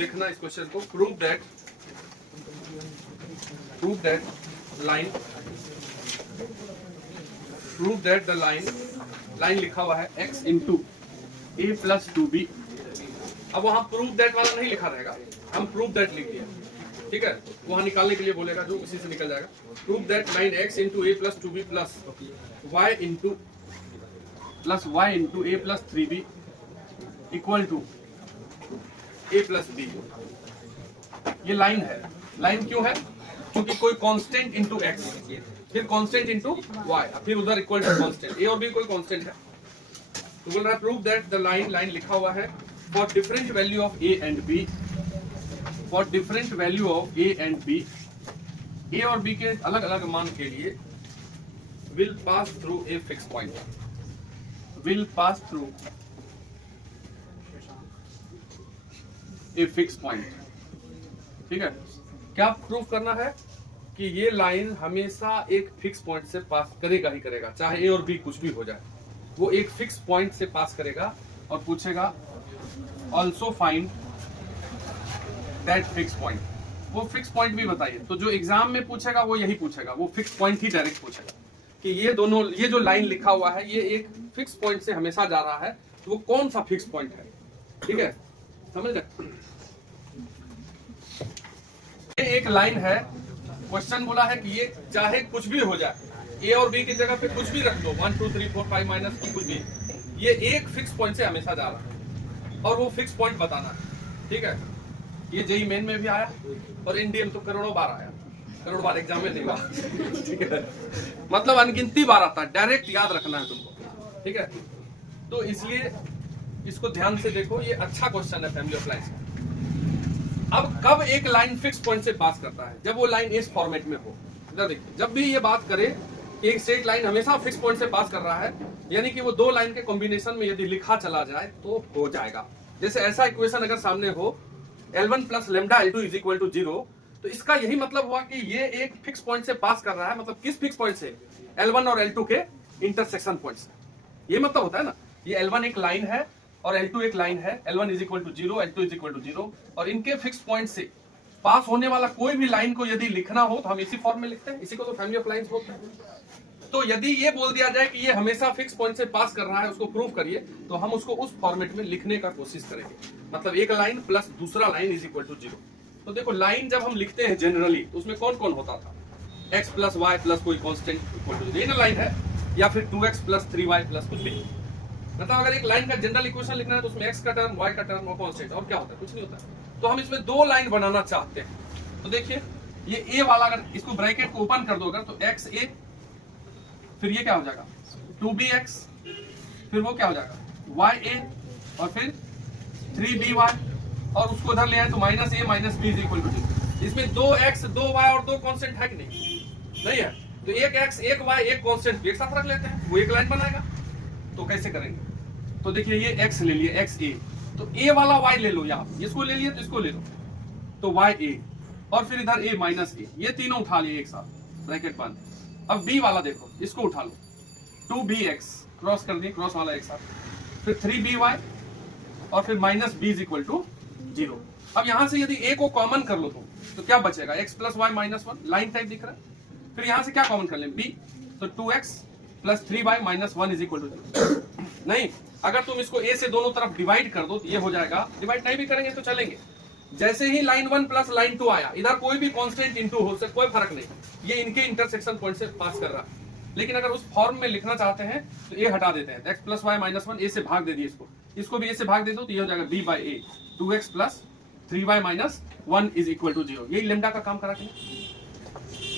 देखना इस क्वेश्चन को, प्रूव दैट द लाइन लिखा हुआ है x into a plus 2b। अब वहां प्रूव दैट वाला नहीं लिखा रहेगा, हम प्रूव दैट लिख दिया, ठीक है। वहां निकालने के लिए बोलेगा जो उसी से निकल जाएगा। Prove that line x into a plus 2b plus y into a plus 3b equal to a plus b। ये लाइन है। लाइन क्यों है? क्योंकि कोई कांस्टेंट इंटू x, फिर कांस्टेंट इंटू y, फिर उधर इक्वल टू कांस्टेंट। a और b कोई कांस्टेंट है। तो बोल रहा है प्रूव दैट द लाइन लिखा हुआ है for different value of a and b, for different value of a and b, a और b के अलग अलग मान के लिए will pass through a fix point, will pass through a fix point, ठीक है। क्या प्रूफ करना है? कि ये लाइन हमेशा एक फिक्स पॉइंट से पास करेगा ही करेगा, चाहे ए और बी कुछ भी हो जाए, वो एक फिक्स पॉइंट से पास करेगा। और पूछेगा also find that fix point. वो फिक्स पॉइंट भी बताइए। तो जो एग्जाम में पूछेगा वो यही पूछेगा, वो फिक्स पॉइंट ही डायरेक्ट पूछेगा कि ये जो लाइन लिखा हुआ है ये एक फिक्स पॉइंट से हमेशा जा रहा है, तो वो कौन सा फिक्स पॉइंट है, ठीक है, समझ गए। ये एक लाइन है, क्वेश्चन बोला है कि ये चाहे कुछ भी हो जाए, ए और बी की जगह पे कुछ भी रख दो, 1 2 3 4 5 माइनस की कुछ भी, ये एक फिक्स पॉइंट से हमेशा जा रहा है और वो फिक्स पॉइंट बताना है, ठीक है। ये जेई मेन में भी आया और एनडीएम तो करोड़ों बार आया, करोड़ बार एग्जाम में नहीं हुआ, ठीक है, मतलब अनगिनती बार आता है, डायरेक्ट याद रखना है तुमको, ठीक है। तो इसलिए इसको ध्यान से देखो, ये अच्छा क्वेश्चन है फैमिली ऑफ लाइन्स का। अब कब एक लाइन फिक्स पॉइंट से पास करता है? जब वो लाइन इस फॉर्मेट में हो। इधर देखिए, जब भी ये बात करे कि एक स्ट्रेट लाइन हमेशा फिक्स पॉइंट से पास कर रहा है, यानी कि वो दो लाइन के कॉम्बिनेशन में यदि लिखा चला जाए तो हो जाएगा। जैसे ऐसा इक्वेशन अगर सामने हो L1 plus lambda L2 is equal to 0, तो इसका यही मतलब हुआ कि ये एक फिक्स पॉइंट से पास कर रहा है। मतलब किस फिक्स पॉइंट से? L1 और L2 के इंटरसेक्शन पॉइंट से। ये मतलब होता है ना, ये L1 एक लाइन है और L2 एक लाइन है, L1 is equal to 0, L2 is equal to 0, और इनके फिक्स पॉइंट से पास होने वाला कोई भी लाइन को यदि लिखना हो तो हम इसी फॉर्म में लिखते हैं। इसी को तो फैमिली ऑफ लाइंस बोलते हैं। तो यदि ये बोल दिया जाए कि ये हमेशा फिक्स पॉइंट से पास कर रहा है, उसको प्रूव करिए, तो हम उसको उस फॉर्मेट में लिखने का कोशिश करेंगे। मतलब एक लाइन प्लस दूसरा लाइन इज इक्वल टू 0। तो देखो, लाइन जब हम लिखते हैं जनरली तो उसमें कौन कौन होता था? x प्लस वाई प्लस कोई कॉन्स्टेंट इक्वल टू 0, ये ना लाइन है, या फिर 2x प्लस 3y प्लस कुछ भी। मतलब अगर एक लाइन का जनरल इक्वेशन लिखना है तो उसमें x का टर्म, y का टर्म और कांस्टेंट, और क्या होता है? कुछ नहीं होता। तो हम इसमें दो लाइन बनाना चाहते हैं। तो देखिए, ये a वाला अगर इसको ब्रैकेट को ओपन कर दो अगर, तो xa, फिर ये क्या हो जाएगा 2bx, फिर वो क्या हो जाएगा ya, और फिर 3by, और उसको उधर ले आए तो minus a minus b is equal to 0। इसमें 2x 2y और 2 कांस्टेंट है कि नहीं है? तो एक x एक y एक कांस्टेंट एक साथ रख लेते हैं, वो एक लाइन बनाएगा। तो कैसे करेंगे? तो देखिए, ये x ले लिए, xa, तो a वाला y ले लो, यहाँ इसको ले लिए तो इसको ले लो, तो ya, और फिर इधर a माइनस a, ये तीनों उठा लिए एक साथ, ब्रैकेट बंद। अब b वाला देखो, इसको उठा लो, 2bx क्रॉस कर दिए, क्रॉस वाला एक साथ, फिर 3by, और फिर minus b is equal to 0। अब यहां से यदि a को कॉमन कर लो तो क्या बचेगा? x plus y minus 1, line type दिख रहा है। फिर यहां से क्या कॉमन कर लें? b, तो 2x plus 3y minus 1 is equal to 0। नहीं, अगर तुम इसको a से दोनों तरफ डिवाइड कर दो तो ये हो जाएगा। डिवाइड नहीं भी करेंगे तो चलेंगे। जैसे ही लाइन 1 प्लस लाइन 2 आया, इधर कोई भी कांस्टेंट इनटू हो सकता, कोई फर्क नहीं, ये इनके इंटरसेक्शन पॉइंट से पास कर रहा है। लेकिन अगर उस फॉर्म में लिखना चाहते हैं तो a हटा देते हैं, x plus y minus 1, a से भाग दे दिए, इसको भी a से भाग दे दो तो ये हो जाएगा b by a, 2x plus 3y minus 1 is equal to 0। यही लेमडा का काम करा के,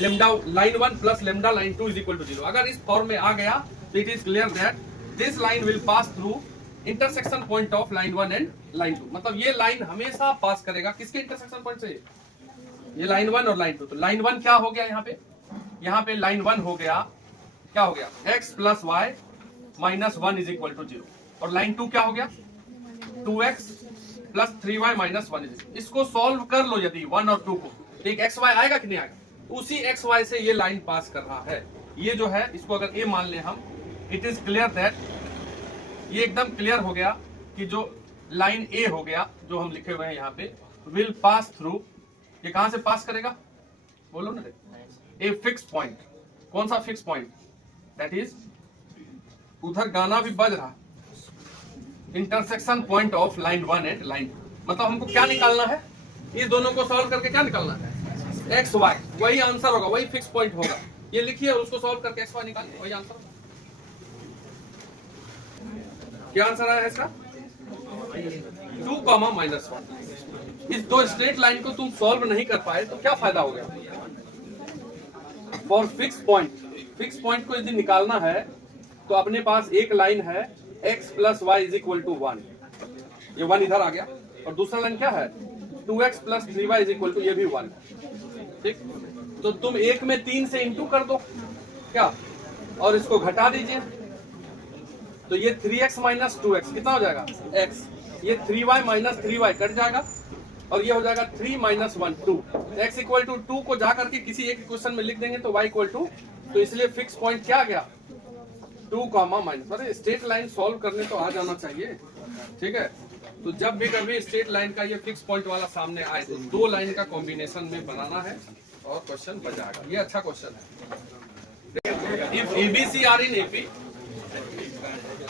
lambda line 1 plus lambda line 2 is equal to 0। अगर इस फॉर्म में आ गया तो it is clear that this line will pass through intersection point of line 1 and line 2। मतलब ये लाइन हमेशा पास करेगा किसके इंटरसेक्शन पॉइंट से? ये लाइन 1 और लाइन 2। तो लाइन 1 क्या हो गया? यहाँ पे लाइन 1 हो गया, क्या हो गया? x plus y minus 1 is equal to 0, और लाइन 2 क्या हो गया? 2x plus 3y minus 1 is. इसको सॉल्व कर लो यदि 1 और 2 को, एक xy आएगा कि नहीं आएगा? उसी xy से ये लाइन पास कर रहा है। ये जो है, इसको अगर a मान ले हम, इट इज क्लियर दैट, ये एकदम क्लियर हो गया कि जो लाइन ए हो गया जो हम लिखे हुए हैं यहाँ पे, विल पास थ्रू, ये कहां से पास करेगा बोलो ना, ए फिक्स पॉइंट। कौन सा फिक्स पॉइंट? दैट इज, उधर गाना भी बज रहा, intersection point of line 1 and line 2। मतलब हमको क्या निकालना है, इस दोनों को सॉल्व करके क्या निकालना है, एक्स वाई, वही आंसर होगा, वही फिक्स पॉइंट होगा। ये लिखिए और उसको सॉल्व करके एक्स वाई निकालिए, वही आंसर होगा। क्या आंसर आया इसका? 2, -1। इस दो स्ट्रेट लाइन को तुम सॉल्व नहीं कर पाए तो क्या फायदा हो गया? For fix point, fix point को यदि निकालना है तो अपने पास एक लाइन है x + y = 1, ये 1 इधर आ गया, और दूसरा लाइन क्या है 2x + 3y = ये भी 1। ठीक, तो तुम एक में 3 से इंटू कर दो क्या, और इसको घटा दीजिए, तो ये 3x - 2x कितना हो जाएगा x, ये 3y - 3y कट जाएगा, और ये हो जाएगा 3 - 1 2। x = 2 को जा करके किसी एक क्वेश्चन में लिख देंगे तो y = तो इसलिए फिक्स पॉइंट क्या आ गया 2, -। अरे स्ट्रेट लाइन सॉल्व करने तो आ जाना चाहिए। ठीक है, तो जब भी कभी स्ट्रेट लाइन का ये फिक्स पॉइंट वाला सामने आए तो दो लाइन का कॉम्बिनेशन में बनाना है और क्वेश्चन बन जाएगा। ये अच्छा क्वेश्चन है। If ABC are in AP,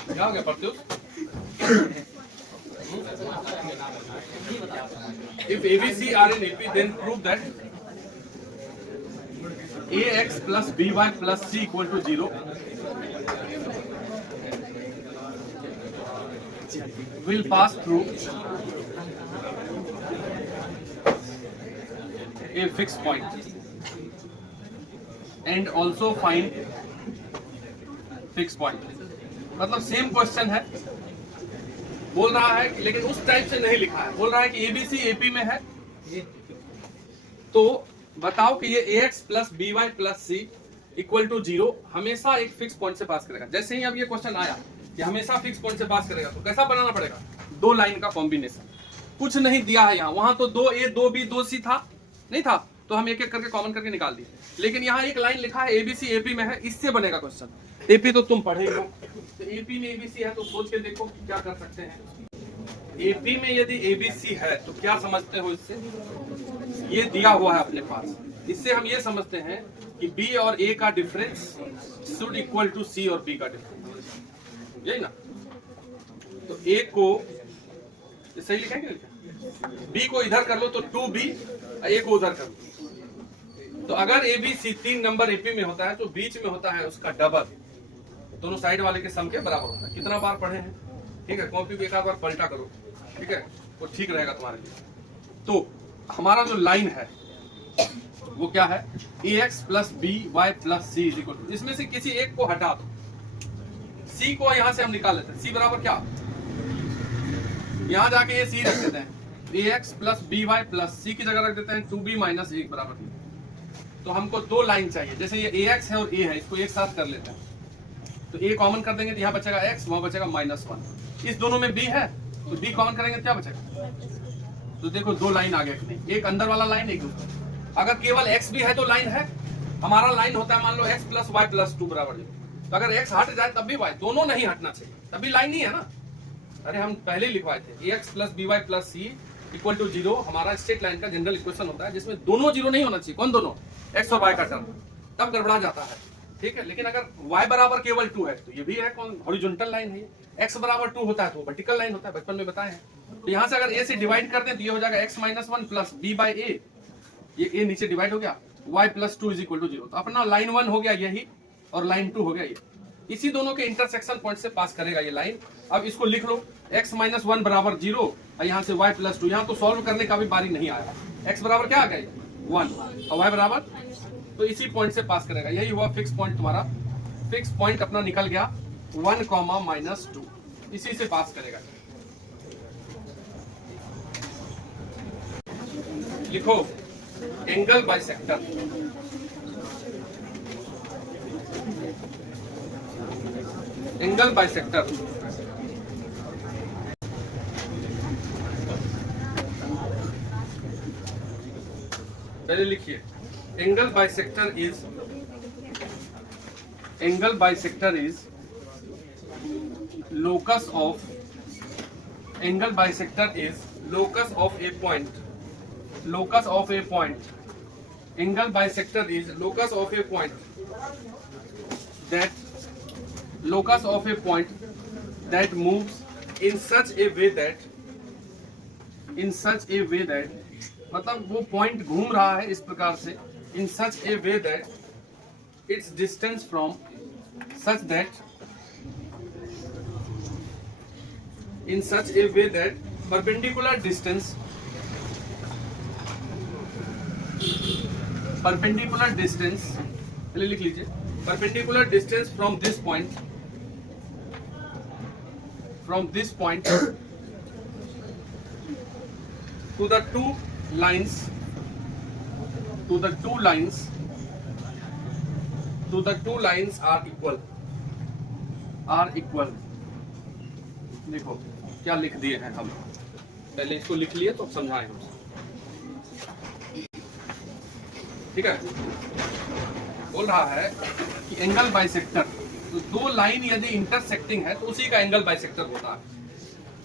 क्या हो गया Pratyush? If ABC are in AP, then prove that AX + BY + C = 0 will pass through a fixed point and also find fixed point। मतलब सेम क्वेश्चन है, बोल रहा है लेकिन उस टाइप से नहीं लिखा है, बोल रहा है कि ABC AP में है, तो बताओ कि ये AX + BY + C = 0 हमेशा एक फिक्स पॉइंट से पास करेगा। जैसे ही अब ये क्वेश्चन आया कि हमेशा फिक्स पॉइंट से पास करेगा, तो कैसा बनाना पड़ेगा, दो लाइन का कॉम्बिनेशन। कुछ नहीं दिया है यहाँ, वहां तो 2A 2B 2C था, नहीं था, तो हम एक एक करके कॉमन करके निकाल दिए, लेकिन यहाँ एक लाइन लिखा है ABC AP में है, इससे बनेगा क्वेश्चन। AP तो तुम पढ़े हो, तो AP में ABC है तो सोच के देखो क्या कर सकते हैं। AP में यदि ABC है तो क्या समझते हो इससे, ये दिया हुआ है अपने पास, इससे हम ये समझते हैं कि B और A का difference should equal to C और B का डिफरेंस, यही ना। तो A को सही लिखा है क्या, B को इधर कर लो तो 2B, A को उधर कर लो। तो अगर ABC 3 नंबर AP में होता है तो बीच में होता है उसका डबल, दोनों साइड वाले के सम के बराबर होता है। कितना बार पढ़े हैं, ठीक है, कॉपी को एक आध बार पलटा करो, ठीक है, वो ठीक रहेगा तुम्हारे लिए। तो हमारा जो लाइन है वो क्या है, AX + BY + C = इसमें से किसी एक को हटा दो, C को यहां से हम निकाल लेते हैं। C बराबर क्या, यहां जाके ये C रख देते हैं, AX + BY + C की जगह रख देते हैं 2B - 1 बराबर। तो हमको दो लाइन चाहिए, जैसे ये AX है और A है, इसको एक साथ कर लेते हैं, तो A कॉमन कर देंगे तो यहाँ बचेगा X, वहां बचेगा -1। इस दोनों में B है तो B कॉमन करेंगे तो क्या बचेगा, तो देखो दो लाइन आ गया, एक अंदर वाला लाइन, एक ऊपर। अगर केवल X भी है तो लाइन है, हमारा लाइन होता है मान लो X + Y + 2 बराबर 0। तो अगर X हट जाए तब भी Y, दोनों नहीं हटना चाहिए, तभी लाइन नहीं है ना। अरे हम पहले लिखवाए थे AX + BY + C = 0 हमारा स्ट्रेट लाइन का जनरल इक्वेशन होता है, जिसमें दोनों 0 नहीं होना चाहिए। कौन दोनों, X और Y का टर्म, तब गड़बड़ा जाता है, ठीक है। लेकिन अगर y बराबर केवल 2 है तो ये भी है कौन, हॉरिजॉन्टल लाइन है। x बराबर 2 होता है तो वर्टिकल लाइन होता है, बचपन में बताए हैं। तो यहाँ से अगर a से डिवाइड कर दें तो ये हो जाएगा x - 1 + b/a, ये a नीचे डिवाइड हो गया, y + 2 = 0। तो अपना लाइन 1 हो गया यही, और लाइन 2 हो गया ये, इसी दोनों के इंटरसेक्शन पॉइंट से पास करेगा ये लाइन। अब इसको लिख लो, x - 1 बराबर 0, और यहाँ से y + 2, यहाँ तो सॉल्व करने का भी बारी नहीं आया। x बराबर क्या आ गया 1 और y बराबर, तो इसी पॉइंट से पास करेगा, यही हुआ फिक्स पॉइंट तुम्हारा। फिक्स पॉइंट अपना निकल गया 1, -2, इसी से पास करेगा। लिखो एंगल बाइसेक्टर, एंगल बाइसेक्टर पहले लिखिए, angle bisector is locus of angle bisector is locus of A point, locus of a point, angle bisector is locus of a point, that locus of a point that moves in such a way that, in such a way that, मतलब वो point घूम रहा है इस प्रकार से, in such a way that its distance from, such that, in such a way that perpendicular distance पहले लिख लीजिए, perpendicular distance from this point to the two lines are equal। देखो क्या लिख दिए हैं हम, पहले इसको लिख लिए तो समझाएं हम, ठीक है। बोल रहा है कि एंगल बाइसेक्टर, तो दो लाइन यदि इंटरसेक्टिंग है तो उसी का एंगल बाइसेक्टर होता है।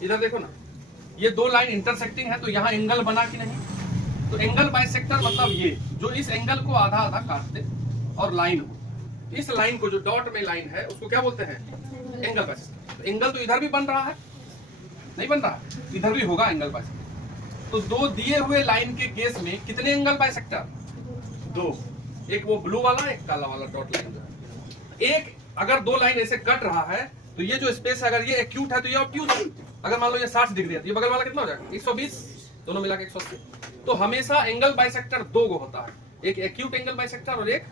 इधर देखो ना, ये दो लाइन इंटरसेक्टिंग है तो यहाँ एंगल बना कि नहीं, तो एंगल बाइसेक्टर मतलब ये जो इस एंगल को आधा आधा काटते और लाइन हो, इस लाइन को जो डॉट में लाइन है उसको क्या बोलते हैं, एंगल बाइसेक्टर। तो एंगल तो इधर भी बन रहा है, नहीं बन रहा, इधर भी होगा एंगल बाइसेक्टर। तो दो दिए हुए लाइन के केस में कितने एंगल बाइसेक्टर, दो, एक वो ब्लू वाला, एक काला वाला डॉट लाइन। एक अगर दो लाइन ऐसे कट रहा है तो ये जो स्पेस है, अगर ये एक्यूट है तो ये ऑब्ट्यूज है। अगर मान लो ये 60 डिग्री है तो ये बगल वाला कितना हो जाएगा, 120, दोनों मिला के 180। तो हमेशा एंगल बाइसेक्टर दो गो होता है, एक एक्यूट एंगल बाइसेक्टर और एक।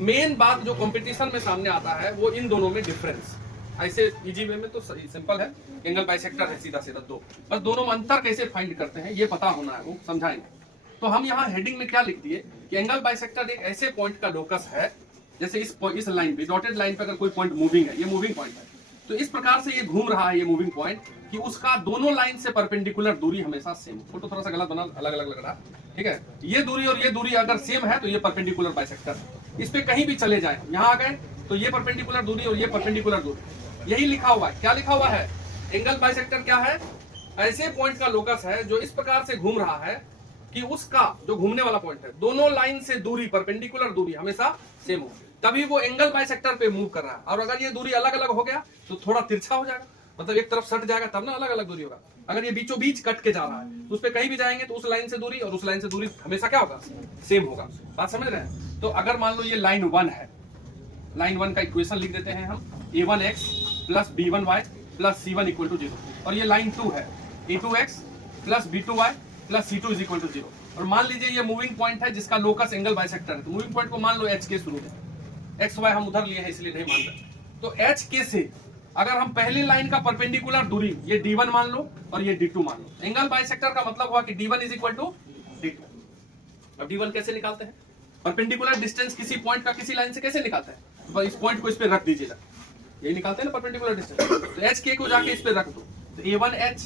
मेन बात जो कंपटीशन में सामने आता है वो इन दोनों में डिफरेंस। ऐसे इजी वे में तो सिंपल है, एंगल बाइसेक्टर है सीधा सीधा दो, बस दोनों में अंतर कैसे फाइंड करते हैं ये पता होना है, वो समझाएंगे। तो हम यहाँ हेडिंग में क्या लिख दिए कि एंगल बाइसेक्टर एक ऐसे पॉइंट का लोकस है, जैसे इस लाइन पे, डॉटेड लाइन पे अगर कोई पॉइंट मूविंग है, ये मूविंग पॉइंट है, तो इस प्रकार से ये घूम रहा है ये मूविंग पॉइंट, कि उसका दोनों लाइन से परपेंडिकुलर दूरी हमेशा सेम। फोटो थोड़ा सा गलत बना, अलग अलग लग रहा है, ठीक है। ये दूरी और ये दूरी अगर सेम है तो ये परपेंडिकुलर बाइसेक्टर। इस पे कहीं भी चले जाए, यहाँ आ गए तो ये परपेंडिकुलर दूरी और ये परपेंडिकुलर दूरी, यही लिखा हुआ है। क्या लिखा हुआ है, एंगल बाइसेक्टर क्या है, ऐसे पॉइंट का लोकस है जो इस प्रकार से घूम रहा है कि उसका जो घूमने वाला पॉइंट है, दोनों लाइन से दूरी, परपेंडिकुलर दूरी हमेशा सेम हो, तभी वो एंगल बाइसेक्टर पे मूव कर रहा है। और अगर ये दूरी अलग अलग हो गया तो थोड़ा तिरछा हो जाएगा, मतलब एक तरफ सट जाएगा, तब ना अलग अलग दूरी होगा। अगर ये बीचों बीच कट के जा रहा है तो उस पे कहीं भी जाएंगे तो उस लाइन से दूरी और उस लाइन से दूरी हमेशा क्या होगा, सेम होगा। बात समझ रहे हैं। तो अगर मान लो ये लाइन 1 है, लाइन 1 का इक्वेशन लिख देते हैं हम, a1x plus b1y plus c1 equal to 0। और ये लाइन 2 है, a2x plus b2y plus c2 is equal to 0। और मान लीजिए ये मूविंग पॉइंट है जिसका लोकस एंगल बाइसेक्टर है, तो मूविंग पॉइंट को मान लो h के शुरू में, एक्स वाई हम उधर लिए हैं इसलिए नहीं मान रहे। तो एच के से अगर हम पहली लाइन का परपेंडिकुलर दूरी ये d1 मान लो और ये d2 मान लो, एंगल बाइसेक्टर का मतलब हुआ कि d1 is equal to d2। अब d1 कैसे निकालते हैं, परपेंडिकुलर डिस्टेंस किसी पॉइंट का किसी लाइन से कैसे निकालते हैं, तो इस पॉइंट को इस पे रख दीजिएगा, यही निकालते हैं ना परपेंडिकुलर डिस्टेंस। तो एच के को जाके इस पे रख दो, तो a1h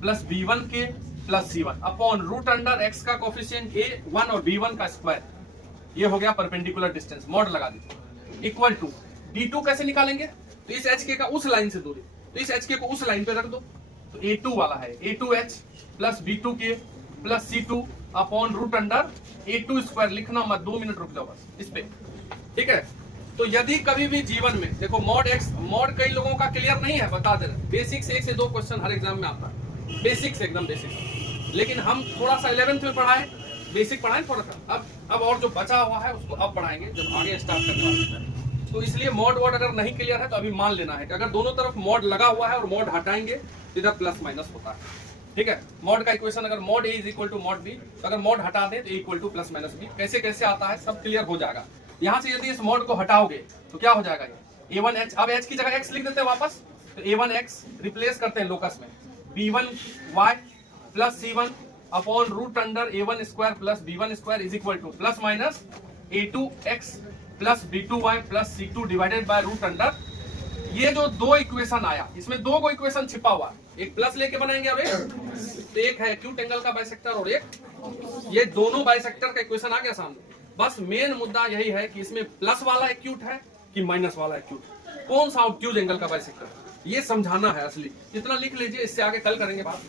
plus b1k plus c1 upon root under x का कोफिशिएंट a1 और b1 का स्क्वायर, ये हो गया परपेंडिकुलर डिस्टेंस, मॉड लगा दीजिए, इक्वल टू d2 कैसे निकालेंगे, तो इस hk का उस लाइन से दूरी, तो इस hk को उस लाइन पे रख दो, तो a2 वाला है a2h plus b2k plus c2 upon root under a2 square, लिखना मत, 2 मिनट रुक जाओ बस इस पे, ठीक है। तो यदि कभी भी जीवन में देखो मॉड x, मॉड कई लोगों का क्लियर नहीं है, बता दे रहे, बेसिक से 1 से 2 क्वेश्चन हर एग्जाम में आता है, बेसिक से एकदम बेसिक। लेकिन हम थोड़ा सा 11th में पढ़ाए, बेसिक पढ़ाएं थोड़ा सा, अब और जो बचा हुआ है उसको अब पढ़ाएंगे जब आगे स्टार्ट करने वाले हैं। तो इसलिए मॉड वर्ड अगर नहीं क्लियर है तो अभी मान लेना है कि अगर दोनों तरफ मॉड लगा हुआ है और मॉड हटाएंगे तो इधर प्लस माइनस होता है, ठीक है। मॉड का इक्वेशन अगर mod a is equal to mod b, तो अगर मॉड हटा दें तो equal to plus minus b, कैसे कैसे आता है सब क्लियर हो जाएगा। यहाँ से यदि इस मॉड को हटाओगे तो क्या हो जाएगा, ये a1h, अब h की जगह x लिख देते हैं वापस, तो a1x रिप्लेस करते हैं लोकस में, b1y plus c1 upon root under a1 square plus b1 square is equal to plus minus a2x plus b2y plus c2 divided by root under. ये जो दो इक्वेशन आया, इसमें 2 इक्वेशन छिपा हुआ, एक प्लस लेके बनाएंगे, अब एक है एक्यूट एंगल का बाइसेक्टर और एक, ये दोनों बाइसेक्टर का इक्वेशन आ गया सामने। बस मेन मुद्दा यही है कि इसमें प्लस वाला एक्यूट है कि माइनस वाला एक्यूट, कौन सा ऑब्ट्यूज एंगल का बाइसेक्टर, ये समझाना है असली। इतना लिख लीजिए, इससे आगे कल करेंगे बात।